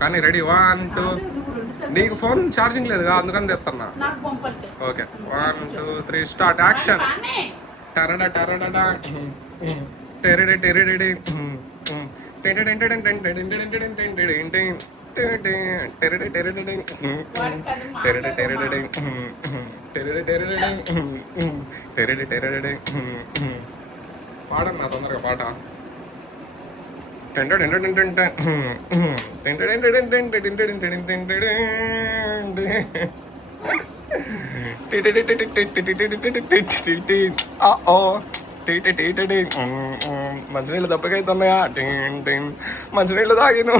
కానీ ready. One two కాదు, నీకు ఫోన్ ఛార్జింగ్ లేదుగా అందుకని తెస్తున్నా okay one two three start action. టెరడే టెరడే టెరడే టెరడే పాడన్నా తొందరగా పాట. మంచినీళ్ళు దప్పకైతున్నాయా మంచినీళ్ళు తాగిను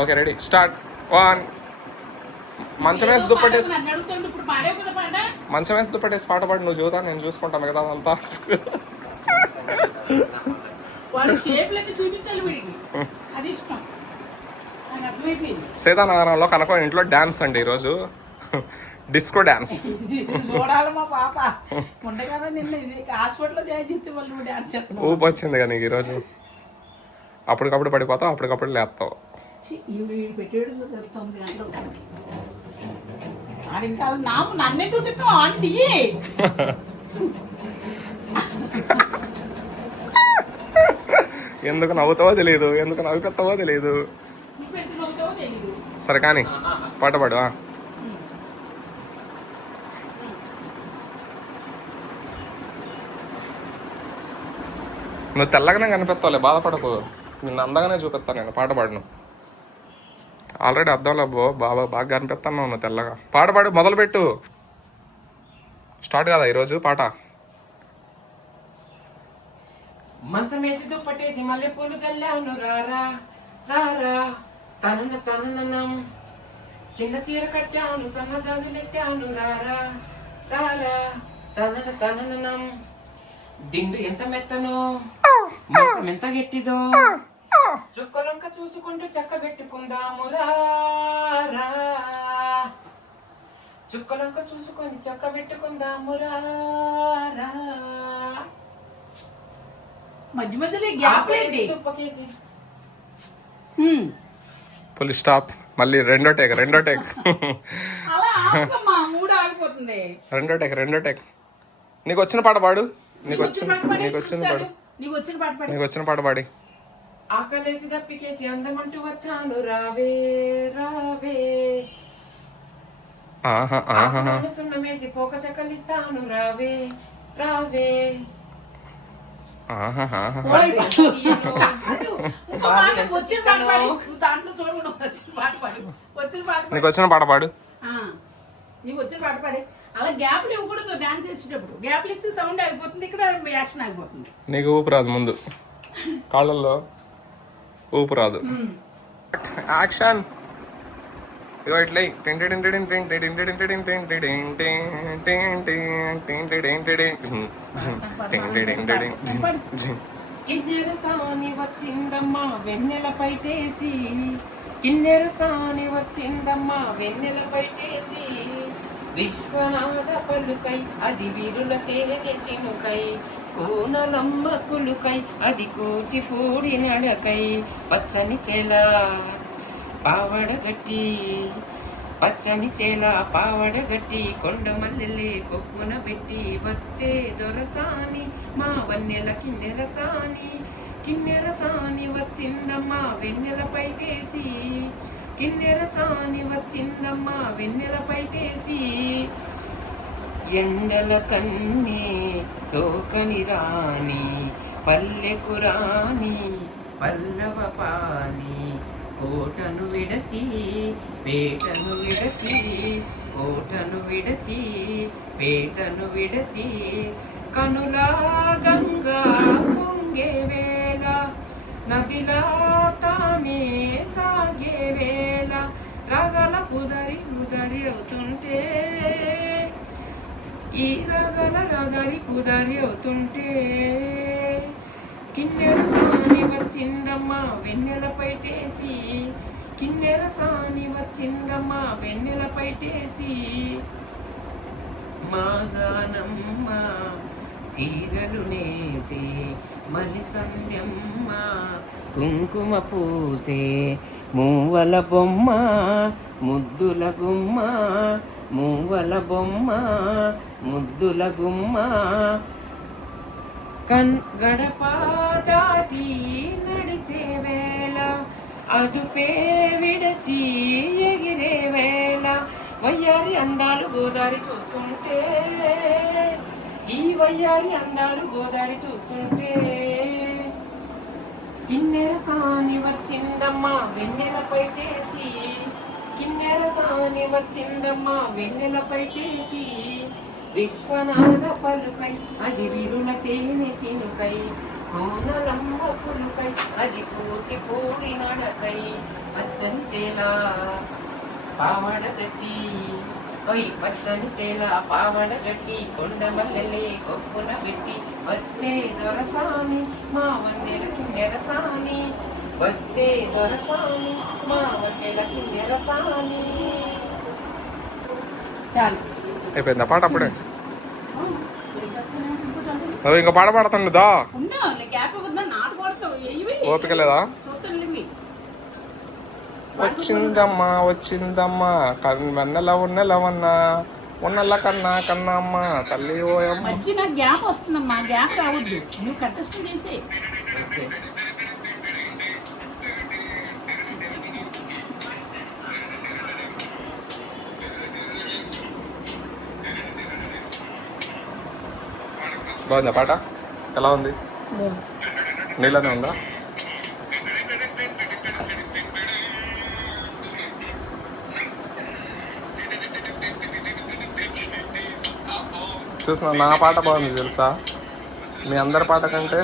ఓకే రెడీ. స్టార్ట్. వన్. మంచం వేసి దుప్పటేసి మంచం వేసి దుప్పటేసి పాట పాడి నువ్వు చూద్దా నేను చూసుకుంటా మిగతా అంతా సీతానగరంలో కనుక ఇంట్లో డ్యాన్స్ అండి ఈరోజు. డిస్కో డ్యాన్స్ చూడాలి మా పాప. ఉండగానే నిన్న ఇది హాస్పిటల్లో జాయిన్ చేస్తే వాళ్ళు నువ్వు డాన్స్ చేస్తున్నావు ఊపి వచ్చింది కానీ నీకు ఈరోజు. అప్పటికప్పుడు పడిపోతావు అప్పటికప్పుడు పెట్టేడు కదా నాము నన్నే చూస్తున్నావు ఎందుకు నవ్వుతావో తెలియదు ఎందుకు నవ్వుపెత్తావో తెలియదు సరే కానీ పాట పాడు ఆ. నువ్వు తెల్లగానే కనిపిస్తావులే బాధపడకు. నిన్ను అందగానే చూపిస్తాను నేను పాట పాడును ఆల్రెడీ అర్థంలో బో బాబా బాగా కనిపిస్తాను నువ్వు తెల్లగా. పాట పాడు మొదలుపెట్టు. స్టార్ట్ కదా ఈరోజు పాట? మంచమేసి దుప్పటేసి మల్లె పూలు చల్లాను రారా రారా. తనన తననం చిన్న చీర కట్టాను సన్న జాజులెట్టాను రారా రారా. తనన తననం దిండు ఎంత మెత్తనో మంచం ఎంత గట్టిదో. చుక్కలంక చూసుకుంటూ చెక్క పెట్టుకుందాము రారా. చుక్కలంక చూసుకొని చెక్క పెట్టుకుందాము రారా. మధ్య మధ్యలో గ్యాప్. పులి స్టాప్ మళ్ళీ రెండో టేక్ రెండో టేక్ అలా ఆపమ్మా మూడు ఆగిపోతుంది. రెండో టేక్ రెండో టేక్ నీకు వచ్చిన పాట పాడు. నీకు వచ్చిన వచ్చిన పాట పాడి నీకు వచ్చిన పాడు. నీకు వచ్చిన పాట పాడి. నీకు వచ్చిన పాట పాడి. ఆకలేసి దప్పికేసి అందమంటూ వచ్చాను. రావే రావే. ఆహా ఆహా. సున్నమేసి పోక చెక్కలిస్తాను. రావే రావే. నీకు వచ్చిన పాట పాడు. ఆ, నీకు వచ్చిన పాట పాడి. అలా గ్యాప్లు ఇవ్వకూడదు డాన్స్ చేసేటప్పుడు. గ్యాప్లు ఇస్తే సౌండ్ ఆగిపోతుంది ఇక్కడ యాక్షన్ ఆగిపోతుంది. నీకు ఊపు రాదు ముందు. కాళ్ళల్లో ఊపు రాదు. యాక్షన్ ఇగో ఇట్లే కిన్నెర సాని వచ్చిందమ్మా వెన్నెల పైటేసి కిన్నెర సాని వచ్చిందమ్మా వెన్నెల పైటేసి విశ్వనాథ పలుకై అది విరుల తేనె చినుకై కూనలమ్మ కులుకై అది కూచిపూడి నడకై పచ్చని చెలా పావడ గట్టి పచ్చని చేల పావడ గట్టి కొండ మల్లెలే కొప్పున పెట్టి వచ్చే దొరసాని మా వన్నెల కిన్నెర కిన్నెరసాని కిన్నెర వచ్చిందమ్మా వెన్నెల పైటేసి కిన్నెర సాని వచ్చిందమ్మా వెన్నెల పైటేసి ఎండల కన్నే సోకని రాని పల్లెకు రాని పల్లవ పాని కోటను విడచి పేటను విడచి కోటను విడచి పేటను విడచి కనులా గంగా పొంగే వేళ నదిలా తానే సాగే వేళ రగల పుదరి ఉదరి అవుతుంటే ఈ రగల రదరి పుదరి అవుతుంటే కిన్నెర సాని వచ్చిందమ్మా వెన్నెల పైటేసి. కిన్నెర సాని వచ్చిందమ్మా వెన్నెల పైటేసి. మాగానమ్మ చీరలు నేసి మలి సంధ్యమ్మ కుంకుమ పూసే మూవల బొమ్మ ముద్దుల గుమ్మ మూవల బొమ్మ ముద్దుల గుమ్మ కన్ గడప దాటి నడిచే వేళ అదుపే విడచి ఎగిరే వేళ. వయ్యారి అందాలు గోదారి చూస్తుంటే ఈ వయ్యారి అందాలు గోదారి చూస్తుంటే. కిన్నెర సాని వచ్చిందమ్మా వెన్నెల పైటేసి. కిన్నెర సాని వచ్చిందమ్మా వెన్నెల పైటేసి. విశ్వనాథ పలుకై అది విరుల తేనె చినుకై మౌనలమ్మ పులుకై అది పూచి పూడి నడకై పచ్చని చేలా పావడ గట్టి. ఒయ్ పచ్చని చేల పావడ గట్టి కొండ మల్లెలే కొప్పున పెట్టి వచ్చే దొరసాని మా వన్నెలకి నెరసాని. వచ్చే దొరసాని మా వన్నెలకి నెరసాని. చాలు. అయిపోయిందా? పాట అప్పుడే. అవి ఇంకా పాట పాడుతుండు దా. ఉన్నా గ్యాప్ ఇవ్వద్దా నాటు కొడతావు ఏవి ఓపిక లేదా? వచ్చిందమ్మా వచ్చిందమ్మా కన్ వెన్నెల ఉన్నెల వన్న ఉన్నెల కన్నా కన్నా అమ్మ తల్లి ఓయమ్మ. గ్యాప్ వస్తుందమ్మా గ్యాప్ రావద్దు. నువ్వు కంటెస్ట్ చేసే ఓకే. బాగుందా పాట? ఎలా ఉంది? నీళ్ళనే ఉందా? చూసిన నా పాట బాగుంది తెలుసా? మీ అందరి పాట కంటే